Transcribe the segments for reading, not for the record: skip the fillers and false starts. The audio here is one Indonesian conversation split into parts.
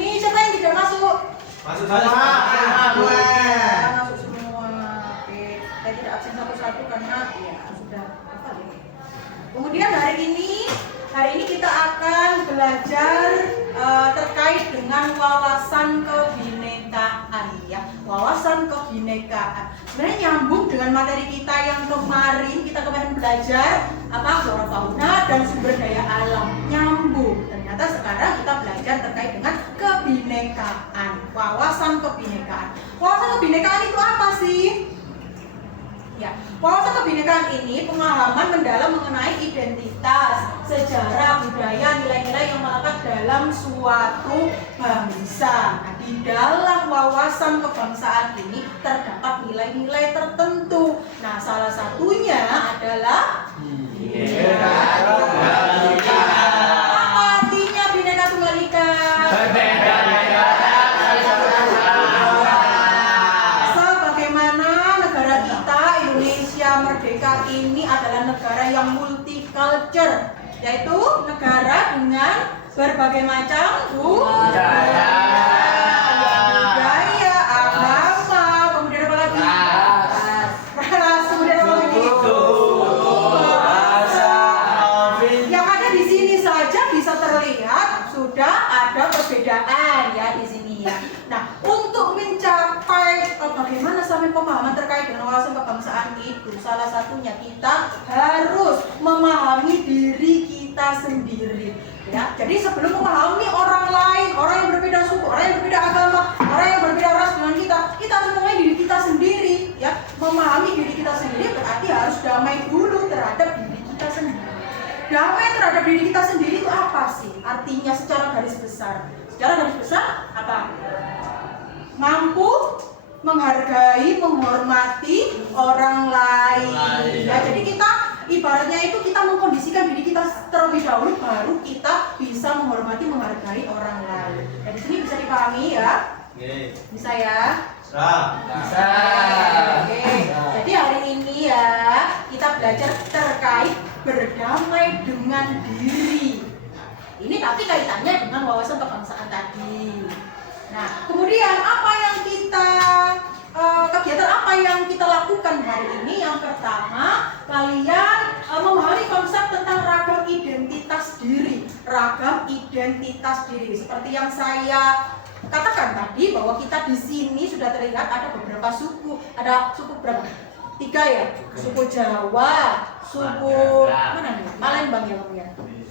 sini siapa yang tidak masuk? Masuk semua. Masuk semua. Oke, saya tidak absen satu-satu karena ya sudah apa ya. Kemudian hari ini kita akan belajar terkait dengan wawasan kebinekaan ya. Wawasan kebinekaan. Sebenarnya nyambung dengan materi kita yang kemarin belajar apa flora fauna dan sumber daya alam. Nyambung. Ternyata sekarang kita belajar terkait dengan kebinekaan. Wawasan kebinekaan. Wawasan kebinekaan itu apa sih? Ya, wawasan kebinekaan ini pemahaman mendalam mengenai identitas, sejarah, budaya, nilai-nilai yang melekat dalam suatu bangsa. Nah, di dalam wawasan kebangsaan ini terdapat nilai-nilai tertentu. Nah, salah satunya adalah Bhinneka Tunggal Ika. Apa artinya Bhinneka Tunggal Ika? Merdeka ini adalah negara yang multicultural, yaitu negara dengan berbagai macam budaya, agama, kemudian apa lagi? Ras, kemudian apa lagi? Bahasa. Yang ada di sini saja bisa terlihat sudah ada perbedaan ya di sini ya. Nah, untuk mencapai bagaimana sampai pemahaman terkait dengan wawasan kebangsaan itu, salah satunya kita harus memahami diri kita sendiri. Ya, jadi sebelum memahami orang lain, orang yang berbeda suku, orang yang berbeda agama, orang yang berbeda ras dengan kita harus memahami diri kita sendiri. Ya, memahami diri kita sendiri berarti harus damai dulu terhadap diri kita sendiri. Damai terhadap diri kita sendiri itu apa sih? Artinya secara garis besar. Secara garis besar apa? Mampu menghargai, menghormati orang lain. Ya, jadi kita ibaratnya itu kita mengkondisikan diri kita terlebih dahulu, baru kita bisa menghormati, menghargai orang lain. Dan di sini bisa dipahami ya? Bisa ya? Bisa. Oke. Jadi hari ini ya kita belajar terkait berdamai dengan diri. Ini tapi kaitannya dengan wawasan kebangsaan tadi. Nah, kemudian apa yang kegiatan apa yang kita lakukan hari ini? Yang pertama, kalian memahami konsep tentang ragam identitas diri. Ragam identitas diri. Seperti yang saya katakan tadi bahwa kita di sini sudah terlihat ada beberapa suku. Ada suku berapa? 3 ya? Suku Jawa, suku mana nih? Palembang ya, Bang ya?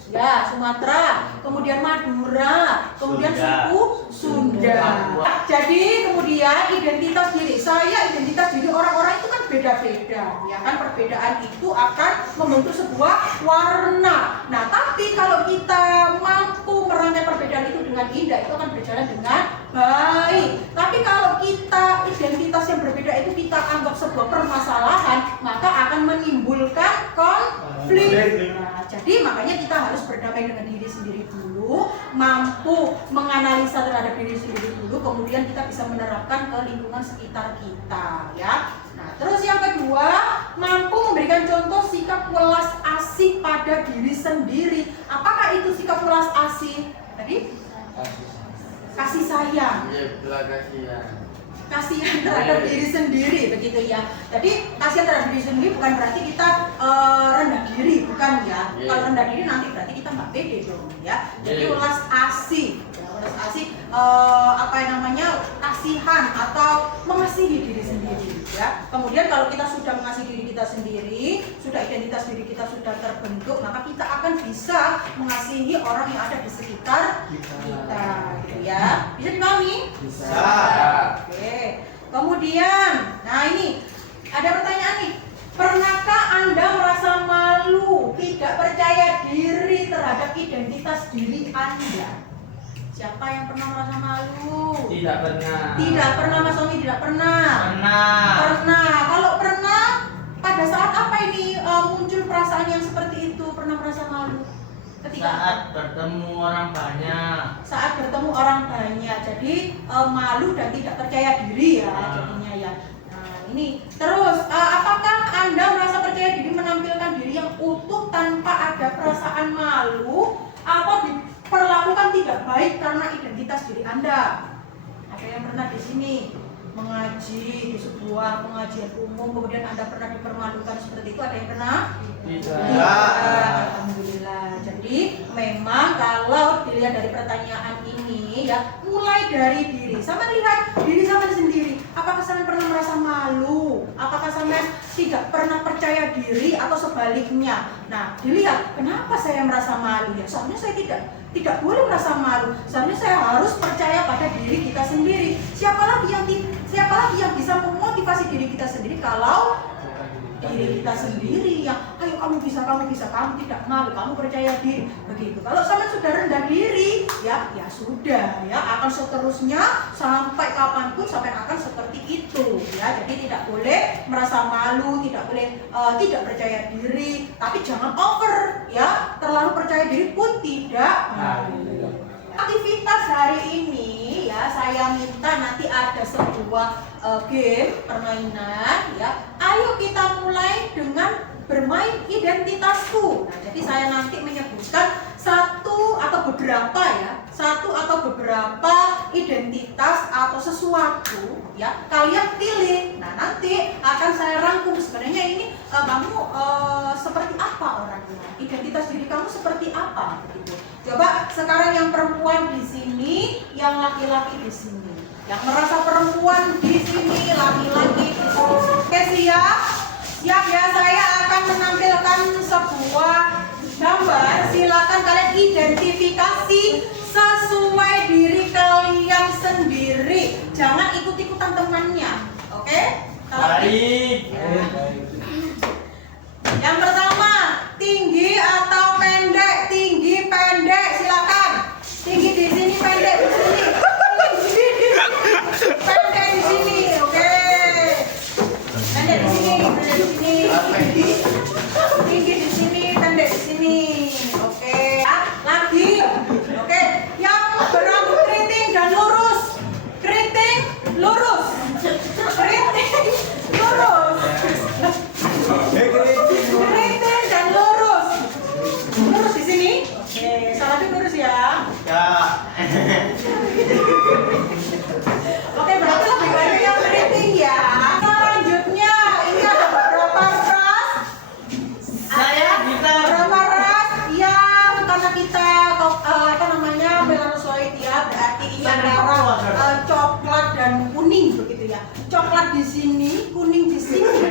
Ya, Sumatera, kemudian Madura, kemudian suku Sunda. Jadi kemudian identitas diri, identitas diri orang-orang itu kan beda-beda, ya kan, perbedaan itu akan membentuk sebuah warna. Nah, tapi kalau kita mampu merangkai perbedaan itu dengan indah, itu akan berjalan dengan baik. Tapi kalau kita identitas yang berbeda itu kita anggap sebuah permasalahan, maka akan menimbulkan konflik. Nah, jadi makanya kita harus berdamai dengan diri sendiri dulu, mampu menganalisa terhadap diri sendiri dulu, kemudian kita bisa menerapkan ke lingkungan sekitar kita, ya. Nah, terus yang kedua, mampu memberikan contoh sikap welas asih pada diri sendiri. Apakah itu sikap welas asih? Tadi? Kasih sayang. Kasihan terhadap diri sendiri, begitu ya. Jadi kasihan terhadap diri sendiri bukan berarti kita rendah diri, bukan ya. Kalau rendah diri nanti berarti kita nggak pede dong ya. Jadi welas asih, welas asih apa yang namanya kasihan atau mengasihi diri sendiri ya. Kemudian kalau kita sudah mengasihi diri kita sendiri, sudah identitas diri kita sudah terbentuk, maka kita akan bisa mengasihi orang yang ada di sekitar kita, gitu ya. Bisa dipahami? Bisa. Oke. Kemudian, nah ini ada pertanyaan nih. Pernahkah Anda merasa malu, tidak percaya diri terhadap identitas diri Anda? Siapa yang pernah merasa malu? Tidak pernah. Tidak pernah, Mas Tommy, tidak pernah. Pernah. Kalau pernah, pada saat apa ini muncul perasaan yang seperti itu? Pernah merasa malu? Ketika saat bertemu orang banyak. Saat bertemu orang banyak. Jadi malu dan tidak percaya diri ya jadinya ya. Nah, ini terus apakah Anda merasa percaya diri menampilkan diri yang utuh tanpa ada perasaan malu atau perlakukan tidak baik karena identitas diri Anda. Ada yang pernah di sini mengaji di sebuah pengajian umum, kemudian Anda pernah dipermalukan seperti itu? Ada yang pernah? Tidak. Alhamdulillah. Jadi memang kalau dilihat dari pertanyaan ini ya, mulai dari diri sama, lihat diri sama sendiri. Apakah sampean pernah merasa malu? Apakah sampean tidak pernah percaya diri atau sebaliknya? Nah, dilihat kenapa saya merasa malu ya? Soalnya saya tidak boleh merasa malu. Soalnya saya harus percaya pada diri kita sendiri. Siapa lagi yang bisa memotivasi diri kita sendiri kalau diri kita sendiri yang ayo kamu bisa, kamu tidak malu, kamu percaya diri begitu. Kalau sampean sudah rendah diri ya sudah ya, akan seterusnya sampai kapanpun sampai akan seperti itu ya. Jadi tidak boleh merasa malu, tidak boleh tidak percaya diri, tapi jangan over ya, terlalu percaya diri pun tidak malu. Aktivitas hari ini ya, saya minta nanti ada sebuah game permainan ya. Ayo kita mulai dengan bermain identitasku. Nah, jadi saya nanti menyebutkan satu atau beberapa identitas atau sesuatu ya. Kalian pilih. Nah, nanti akan saya rangkum sebenarnya ini kamu seperti apa orangnya, identitas diri kamu seperti apa begitu. Coba sekarang yang perempuan di sini, yang laki-laki di sini. Yang merasa perempuan di sini, laki-laki di sini. Oke, siap? Siap ya, saya akan menampilkan sebuah gambar. Silakan kalian identifikasi sesuai diri kalian sendiri. Jangan ikut-ikutan temannya. Oke? Baik. Yang pertama, tinggi atau pendek? Tinggi, pendek, silakan. Tinggi di sini, pendek di sini. Pendek di sini, oke. Pendek di sini, pendek di sini. Tinggi di sini, pendek di sini. Oke. Lagi. Oke. Yang berambut keriting dan lurus. Keriting, lurus. Keriting, lurus. Keriting dan lurus. Lurus di sini. Oke, salah lurus ya. Ya. Oke, berarti lebih banyak yang keriting ya. Selanjutnya, ini ada beberapa ras. Saya bisa. Beberapa ras yang karena kita melanosoid ya, berarti ini antara coklat dan kuning begitu ya. Coklat di sini, kuning di sini.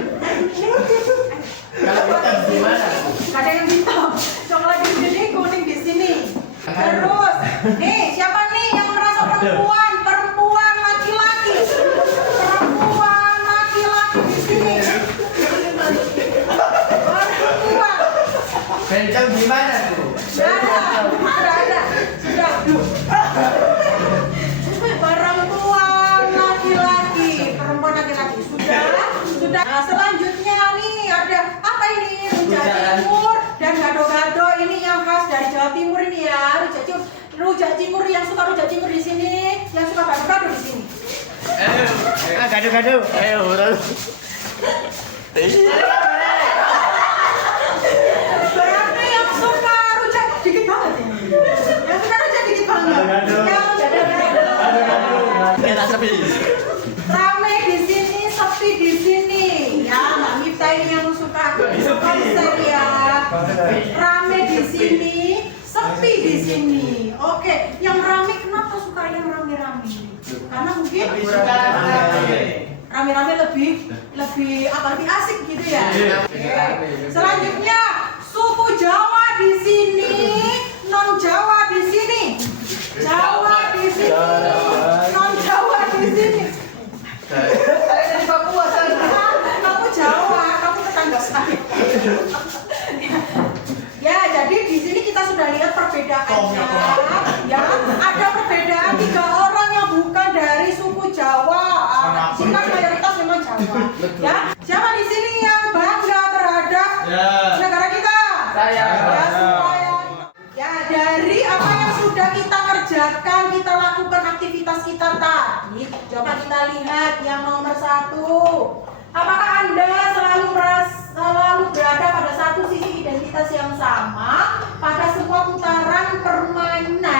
Kalau hitam gimana? Ada yang hitam. Coklat di sini, kuning di sini. Terus, nih siapa nih yang merasa perempuan? Perempuan laki-laki. Perempuan laki-laki di sini. Perempuan. Kencang gimana tuh? Sudah ada. Sudah. Perempuan laki-laki. Perempuan laki-laki. Sudah. Nah, selanjutnya nih ada apa ini? Rujak cingur dan gado-gado, ini yang khas dari Jawa Timur ini ya. Rujak cingur, yang suka rujak cingur di sini, yang suka gado-gado di sini. Gado-gado. Ayo, bro. Berarti yang suka rujak dikit banget ini. Yang suka rujak dikit banget. Gado-gado. Yang gado-gado. Kita sepi. Rame di sini, sepi di sini. Ya, Mbak Miftah ini yang suka konser ya. Rame di sini, sepi di sini. Oke, yang rame kenapa suka yang rame-rame? Karena mungkin rame-rame lebih asik gitu ya. Oke. Selanjutnya, suku Jawa di sini, non Jawa di sini. Jawa di sini, non Jawa di sini. Saya dari Papua, saya. Kamu Jawa, kamu tetangga saya. Ya, jadi di sini kita sudah lihat perbedaannya. Ya, ada perbedaan 3 orang yang bukan dari suku Jawa. Sini kan mayoritas memang Jawa. Ya, siapa di sini yang bangga terhadap negara kita? Saya. Ya, semuanya. Ya, dari apa yang sudah kita kerjakan, kita lakukan aktivitas kita tadi. Coba kita lihat yang nomor 1. Apakah Anda selalu berada pada satu sisi identitas yang sama pada semua putaran permainan?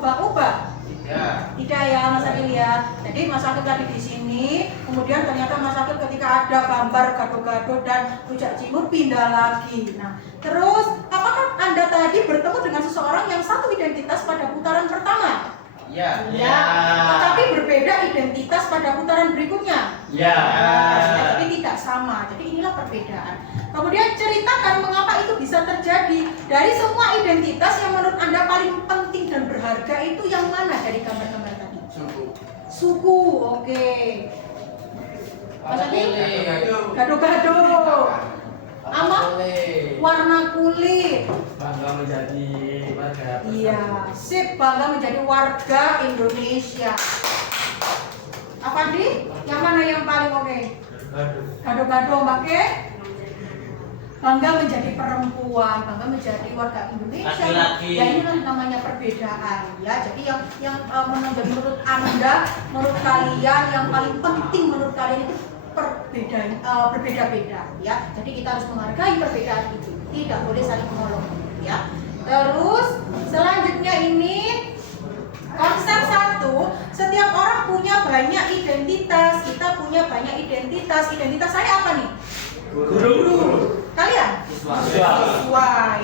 berubah-ubah? Ya. Tidak ya Mas Akil ya. Jadi Mas Akil tadi di sini, kemudian ternyata Mas Akil ketika ada gambar gado-gado dan rujak cingur pindah lagi. Nah, terus apakah Anda tadi bertemu dengan seseorang yang satu identitas pada putaran pertama? Ya. Ya. Tetapi berbeda identitas pada putaran berikutnya. Ya. Tapi tidak sama. Jadi inilah perbedaan. Kemudian ceritakan mengapa itu bisa terjadi. Dari semua identitas yang menurut Anda paling penting dan berharga itu yang mana dari gambar-gambar tadi? Suku, oke. Mas Akil? Gado-gado. Ama? Warna kulit. Bangga menjadi warga. Iya, sip, bangga menjadi warga Indonesia. Apa di? Yang mana yang paling oke? Gado-gado, pakai? Bangga menjadi perempuan, bangga menjadi warga Indonesia. Laki-laki. Ya ini kan namanya perbedaan, ya. Jadi yang menjadi menurut Anda, menurut kalian yang paling penting menurut kalian itu berbeda-beda, ya. Jadi kita harus menghargai perbedaan itu, tidak boleh saling menolong, ya. Terus selanjutnya ini konsep satu, setiap orang punya banyak identitas. Kita punya banyak identitas. Identitas saya apa nih? Guru. Kalian? Siswa.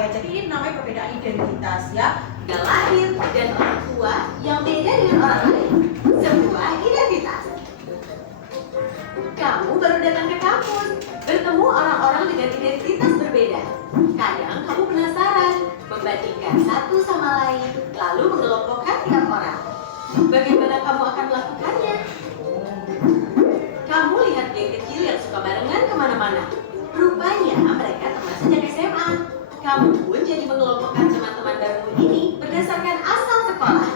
Ya. Jadi ini namanya perbedaan identitas, ya. Tanggal lahir dan orang tua yang beda dengan orang lain. Sebuah identitas. Kamu baru datang ke kampus, bertemu orang-orang dengan identitas berbeda. Kadang kamu penasaran, membandingkan satu sama lain, lalu mengelompokkan tiap orang. Bagaimana kamu akan melakukannya? Kamu lihat geng kecil yang suka barengan kemana-mana. Rupanya mereka teman sejak SMA. Kamu pun jadi mengelompokkan teman-teman baru ini berdasarkan asal sekolah.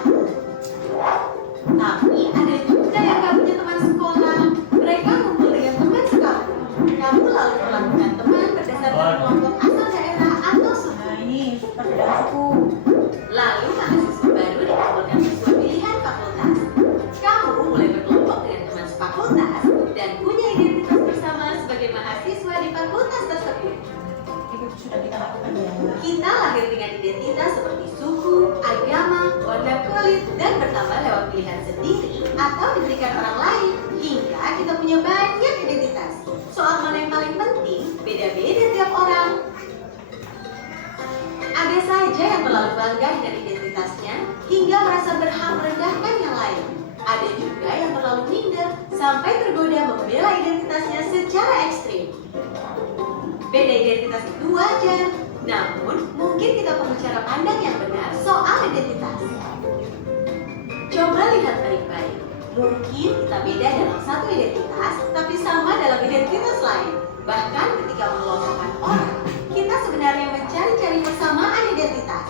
Tapi ada juga yang gak punya teman sekolah. Mereka ngumpul dengan teman sekolah. Kamu lalu melakukan teman berdasarkan kelompok asal daerah atau suku. Nah ini perbedaan suku. Lalu mahasiswa baru dikumpulkan sesuai pilihan fakultas. Kamu mulai berkelompok dengan teman sefakultas dan punya identitas bersama sebagai mahasiswa di fakultas tersebut. Itu sudah kita lakukan ya. Kita lahir dengan identitas seperti suku, agama, warna kulit, dan bertambah lewat pilihan sendiri atau diberikan orang lain, hingga kita punya banyak identitas. Soal mana yang paling penting, beda-beda tiap orang. Ada saja yang terlalu bangga dengan identitasnya, hingga merasa berhak merendahkan yang lain. Ada juga yang terlalu minder, sampai tergoda membela identitasnya secara ekstrim. Beda identitas itu wajar, namun mungkin kita perlu cara pandang yang benar soal identitas. Coba lihat baik-baik. Mungkin kita beda dalam satu identitas, tapi sama dalam identitas lain. Bahkan ketika mengelompokkan orang, kita sebenarnya mencari-cari persamaan identitas.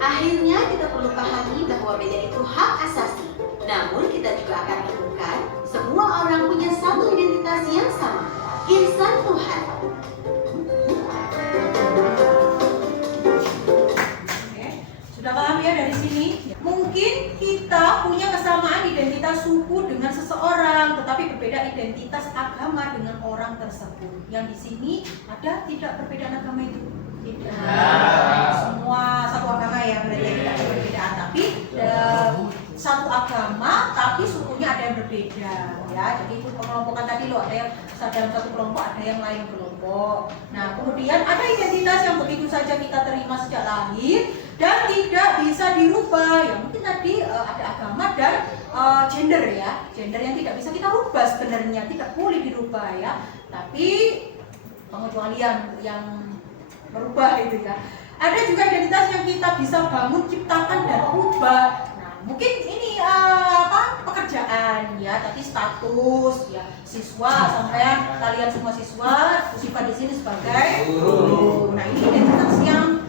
Akhirnya kita perlu pahami bahwa beda itu hak asasi. Namun kita juga akan temukan semua orang punya satu identitas yang sama, insan Tuhan. Oke, sudah paham ya dari sini? Mungkin kita punya kesamaan identitas suku dengan seseorang, tetapi berbeda identitas agama dengan orang tersebut. Yang di sini ada tidak perbedaan agama itu? Tidak. Semua satu agama ya, berarti tidak ada perbedaan. Tapi satu agama, tapi sukunya ada yang berbeda. Ya, jadi itu pengelompokan tadi loh, ada yang dalam satu kelompok, ada yang lain kelompok. Nah, kemudian ada identitas yang begitu saja kita terima sejak lahir dan tidak bisa dirubah. Ya mungkin tadi ada agama dan gender ya, gender yang tidak bisa kita rubah sebenarnya, tidak boleh dirubah ya. Tapi pengecualian yang merubah itu ya. Ada juga identitas yang kita bisa bangun, ciptakan dan ubah. Nah, mungkin ini pekerjaan ya, tadi status ya, siswa sampai kalian semua siswa, sifat di sini sebagai guru. Nah, ini identitas yang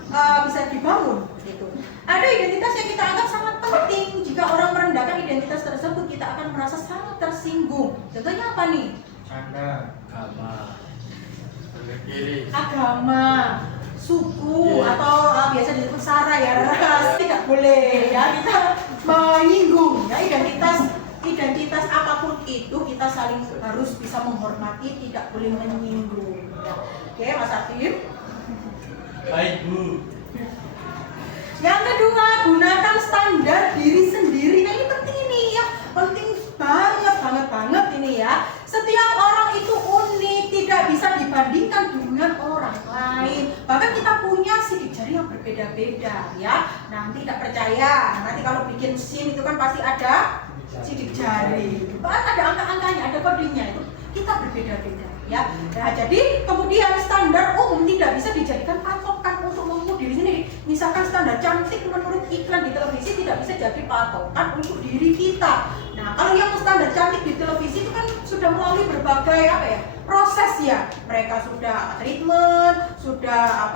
bisa dibangun gitu. Ada identitas yang kita anggap sangat penting. Jika orang merendahkan identitas tersebut, kita akan merasa sangat tersinggung. Contohnya apa nih? Agama, suku, atau biasa disebut sara ya, ras. Tidak boleh ya kita menyinggung ya, identitas apapun itu kita saling harus bisa menghormati, tidak boleh menyinggung ya. Oke Mas Atif. Baik Bu. Yang kedua, gunakan standar diri sendiri. Nah ini penting ini ya, penting banget ini ya. Setiap orang itu unik, tidak bisa dibandingkan dengan orang lain. Bahkan kita punya sidik jari yang berbeda-beda ya. Nah, tidak percaya. Nah, nanti kalau bikin SIM itu kan pasti ada sidik jari. Bahkan ada angka-angkanya, ada kodenya itu. Kita berbeda-beda ya. Nah, jadi kemudian standar umum tidak bisa dijadikan patokan untuk mengukur diri sendiri. Misalkan standar cantik menurut iklan di televisi tidak bisa jadi patokan untuk diri kita. Nah, kalau yang standar cantik di televisi itu kan sudah melalui berbagai proses ya. Mereka sudah treatment, sudah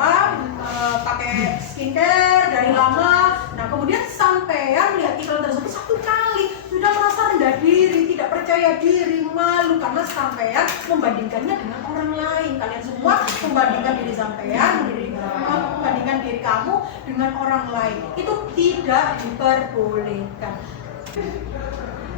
pakai skincare dari lama. Nah, kemudian sampean melihat iklan tersebut satu kali sudah merasa rendah diri, tidak percaya diri, malu karena sampean membandingkannya dengan orang lain. Kalian semua membandingkan diri sampean, membandingkan diri kamu dengan orang lain. Itu tidak diperbolehkan.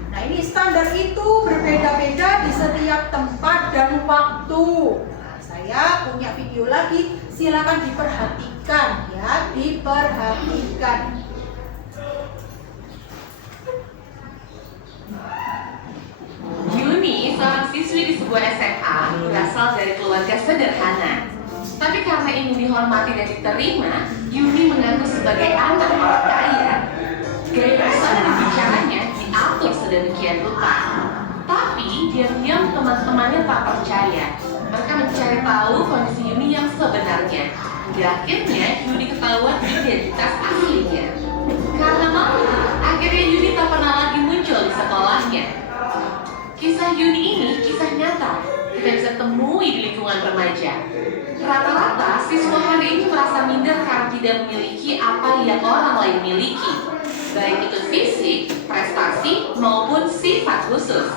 Nah, ini standar itu berbeda-beda di setiap tempat dan waktu. Nah, saya punya video lagi, silakan diperhatikan ya, diperhatikan. Yuni, seorang siswi di sebuah SMA, berasal dari keluarga sederhana. Tapi karena ingin dihormati dan diterima, Yuni mengaku sebagai anak orang kaya. Gaya persona dan bicaranya diatur sedemikian rupa. Tapi diam-diam teman-temannya tak percaya. Mereka mencari tahu kondisi Yuni yang sebenarnya. Di akhirnya Yuni ketahuan identitas aslinya. Karena malu, akhirnya Yuni tak pernah lagi muncul di sekolahnya. Kisah Yuni ini kisah nyata. Kita bisa temui di lingkungan remaja. Rata-rata siswa hari ini merasa minder karena tidak memiliki apa yang orang lain miliki, baik itu fisik, prestasi, maupun sifat khusus.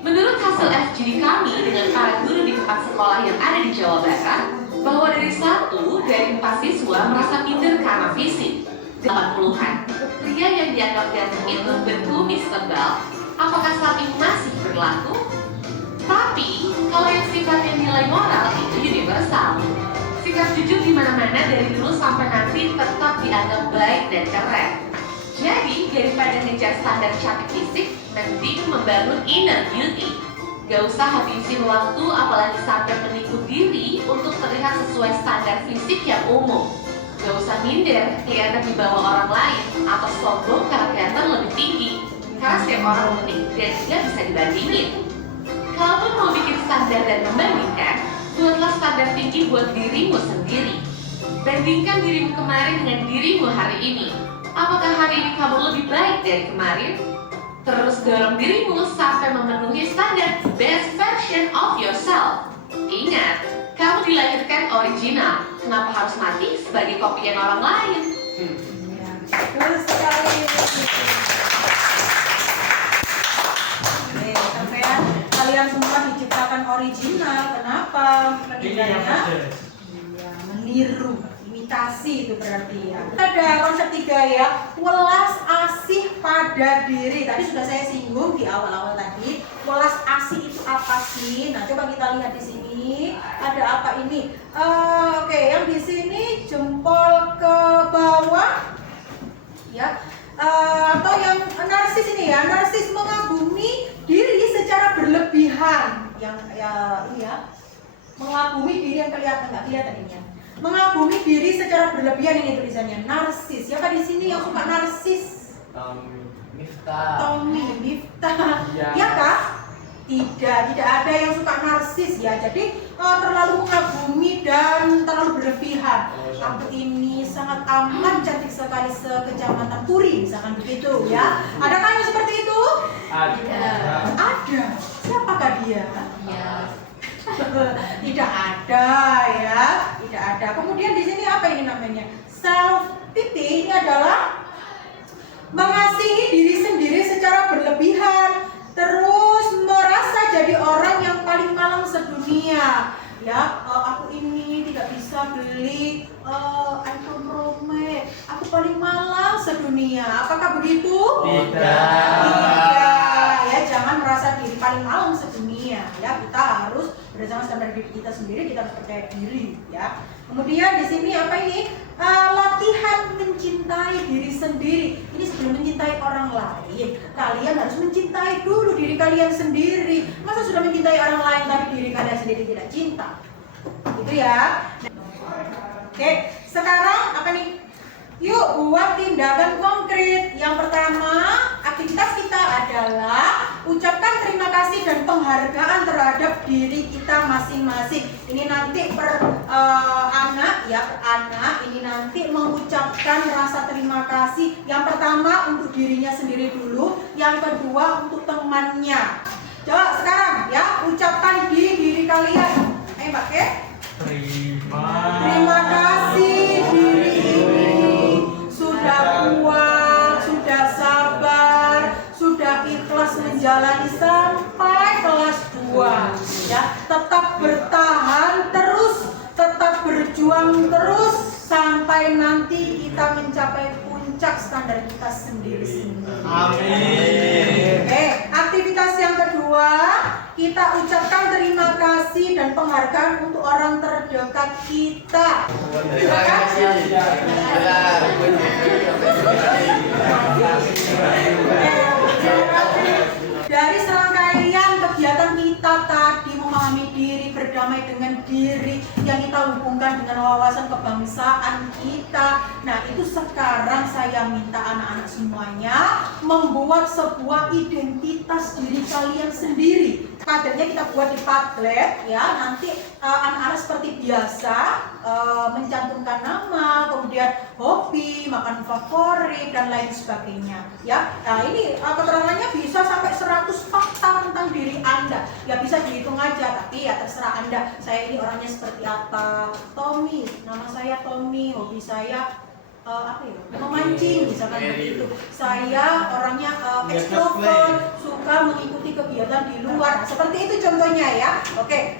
Menurut hasil FGD kami dengan para guru di 4 sekolah yang ada di Jawa Barat, bahwa dari 1 dari 4 siswa merasa minder karena fisik. 80-an, pria yang dianggap ganteng itu berkumis tebal. Apakah saat ini masih berlaku? Tapi, kalau yang sifatnya nilai moral itu universal. Sikap jujur di mana-mana dari dulu sampai nanti tetap dianggap baik dan keren. Jadi, daripada ngejar standar cantik fisik, mending membangun inner beauty. Gak usah habisin waktu apalagi sampai menipu diri untuk terlihat sesuai standar fisik yang umum. Gak usah minder kelihatan di bawah orang lain atau sombong karena kelihatan lebih tinggi. Karena setiap orang unik dan tidak bisa dibandingin. Kalaupun mau bikin standar dan membandingkan, buatlah standar tinggi buat dirimu sendiri. Bandingkan dirimu kemarin dengan dirimu hari ini. Apakah hari ini kamu lebih baik dari kemarin? Terus dorong dirimu sampai memenuhi standar best version of yourself. Ingat, kamu dilahirkan original. Kenapa harus mati sebagai kopian orang lain? Ya, betul sekali. Oke, sampean kalian semua diciptakan original. Kenapa? Meninggalnya meniru, imitasi itu berarti ya. Ada konsep 3 ya, welas asih pada diri. Tadi sudah saya singgung di awal-awal tadi. Welas asih itu apa sih? Nah, coba kita lihat di sini. Ada apa ini? Oke, yang di sini jempol ke bawah, ya. Atau yang narsis ini ya, narsis mengagumi diri secara berlebihan. Yang ini ya, mengagumi diri yang nggak kelihatan ini ya. Mengagumi diri secara berlebihan, ini tulisannya narsis. Siapa di sini yang suka narsis? Miftah. Ya kah? Tidak ada yang suka narsis ya. Jadi terlalu mengagumi dan terlalu berlebihan. Aku ini sangat amat cantik sekali sekecamatan Puri, misalkan begitu ya. Adakah yang seperti itu? Ada. Siapakah dia? Tidak ada ya, tidak ada. Kemudian di sini apa ini namanya? Self pity. Ini adalah mengasihi diri sendiri secara berlebihan, terus merasa jadi orang yang paling malang sedunia. Ya, aku ini tidak bisa beli iPhone Pro Max. Aku paling malang sedunia. Apakah begitu? Tidak. Ya, jangan merasa diri paling malang sedunia. Ya, kita harus berdasarkan standar diri kita sendiri, kita harus percaya diri. Ya. Kemudian di sini apa ini? latihan mencintai diri sendiri. Ini sebelum mencintai orang lain, kalian harus mencintai dulu diri kalian sendiri. Masa sudah mencintai orang lain tapi diri kalian sendiri tidak cinta? Gitu ya. Oke, sekarang apa nih? Yuk buat tindakan konkret. Yang pertama, aktivitas kita adalah ucapkan terima kasih dan penghargaan terhadap diri kita masing-masing. Ini nanti per anak ini nanti mengucapkan rasa terima kasih. Yang pertama untuk dirinya sendiri dulu, yang kedua untuk temannya. Coba sekarang ya, ucapkan di diri kalian. Ayo Mbak Ke. Terima kasih diri ini sudah kuat, sudah sabar, sudah ikhlas menjalani sampai kelas 2 ya. Tetap bertahan terus, tetap berjuang terus sampai nanti kita mencapai puncak standar kita sendiri-sendiri. Amin. Oke, aktivitas yang kedua, kita ucapkan terima kasih dan penghargaan untuk orang terdekat kita. Terima kasih. Dari serangkaian kegiatan kita tadi, memahami diri, berdamai dengan diri, yang kita hubungkan dengan wawasan kebangsaan kita. Nah, itu sekarang saya minta anak-anak semuanya membuat sebuah identitas diri kalian sendiri. Padanya kita buat di Padlet ya. Nanti anak-anak seperti biasa mencantumkan nama, kemudian hobi, makan favorit dan lain sebagainya ya. Nah, ini keterangannya bisa sampai 100 fakta tentang diri Anda. Ya bisa dihitung aja, tapi ya terserah Anda. Saya ini orangnya seperti apa? Tommy, nama saya Tommy, hobi saya memancing, misalkan begitu. Saya orangnya ekstrovert, suka mengikuti kegiatan di luar. Nah, seperti itu contohnya ya. Oke.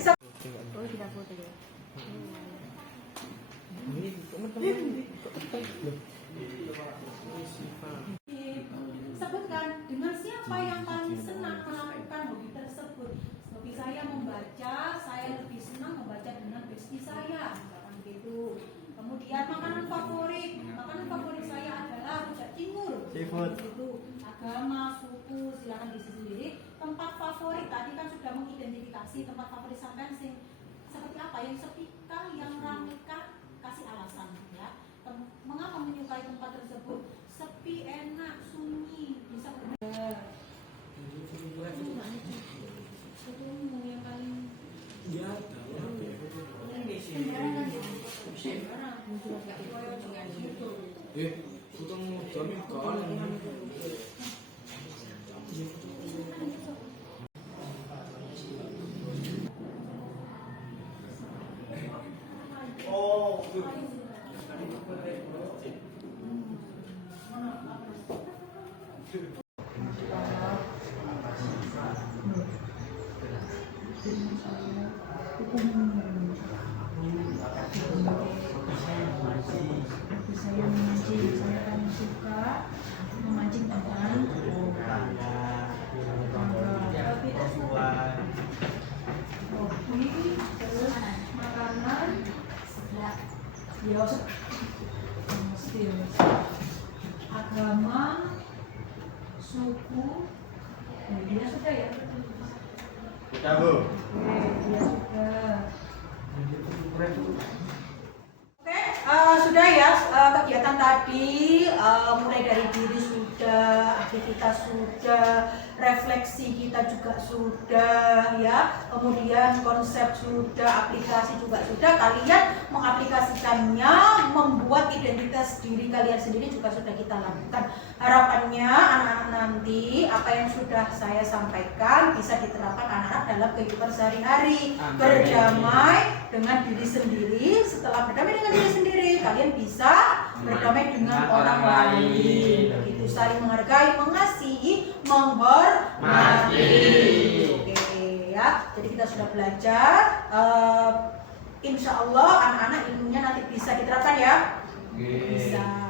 Sebutkan dengan siapa yang paling senang melakukan hobi tersebut. Hobi saya membaca, saya lebih senang membaca dengan bestie saya, misalkan begitu. Kemudian makanan favorit saya adalah rujak cingur. Itu agama, suku, silakan diisi sendiri. Tempat favorit tadi kan sudah mengidentifikasi tempat favorit sampai seperti apa, yang sepikah, yang ramekah, kasih alasan ya. Mengapa menyukai tempat tersebut? Sepi, enak, sunyi, bisa benar. Yang paling saya memancing, saya paling suka memancing teman. Hobi, terus makanan, ya, agama, suku, dia sudah ya. Sudah, Bu. Oke, dia sudah. Sudah ya kegiatan tadi, mulai dari diri sudah, aktivitas sudah, refleksi kita juga sudah ya, kemudian konsep sudah, aplikasi juga sudah. Kalian mengaplikasikannya, membuat identitas diri kalian sendiri juga sudah kita lakukan. Harapannya anak-anak nanti apa yang sudah saya sampaikan bisa diterapkan anak-anak dalam kehidupan sehari-hari. Berdamai dengan diri sendiri. Setelah berdamai dengan diri sendiri, kalian bisa berdamai dengan orang lain. Begitu, saling menghargai, mengasihi, menghormati. Oke ya. Jadi kita sudah belajar. Insya Allah anak-anak ilmunya nanti bisa diterapkan ya. Bisa.